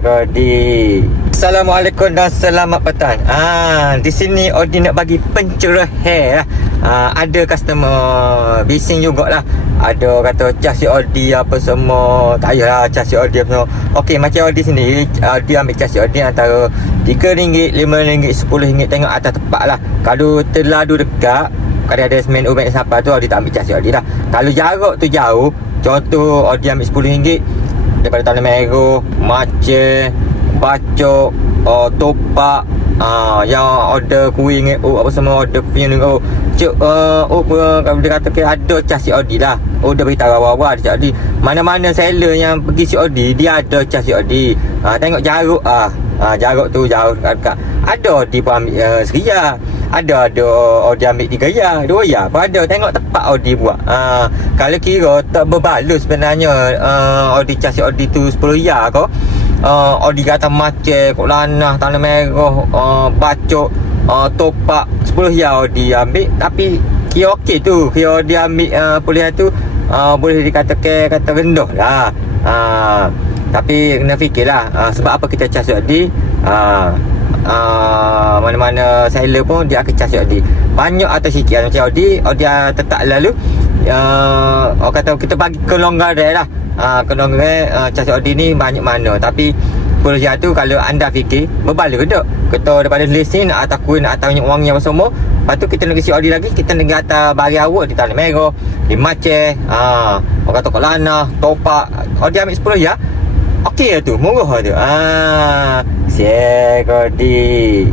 Godi. Assalamualaikum dan selamat petang. Di sini Audi nak bagi pencerahan lah. Ada customer bising jugalah. Ada kata chassis Audi apa semua. Tak payahlah chassis Audi apa semua. Okey, macam Audi sendiri, Audi ambil chassis Audi antara RM3, RM5, RM10. Tengok atas tepat lah. Kalau terlalu dekat, kalau ada semen ubat sampai tu, Audi tak ambil chassis Audi dah. Kalau jarak tu jauh, contoh Audi ambil RM10 daripada Tanah Merah, Maceh, Bacok, Topak, yang order kuih apa semua, order kuih dengan kalau dia kata ada chassis Audi lah. Dia beritahu awal-awal ada chassis Audi. Mana-mana seller yang pergi si Audi, dia ada chassis Audi. Tengok jarak jarak tu jauh dekat. Ada Audi pun ambil Seria. Ada Audi ambil 3 ya, 2 ya pun ada. Tengok tepat Audi buat. Kalau kira tak berbaloi sebenarnya Audi chassis Audi tu 10 ya kau. Audi kata Maceh, Kok Lanah, Tanah Merah, Bacok, Topak 10 ya Audi ambil. Tapi kira okey tu. Kira dia ambil pilihan tu boleh dikatakan kata rendah lah. Tapi kena fikirlah sebab apa kita chassis Audi. Mana-mana seller pun dia akan chassis Audi banyak atau sikit. Macam Audi tetap lalu orang kata kita bagi kelonggaran lah. Kelonggaran chassis Audi ni banyak mana. Tapi pilihan tu kalau anda fikir berbaloi tak, kita daripada lesen nak takut nak tahu wangnya apa semua. Lepas tu kita nak isi Audi lagi, kita nak kata bagi awak di Tanah Merah, di Maceh, orang kata Kok Lanah, Topak, Audi ambil 10 ya. Okey lah tu, murah tu. Siap Audi.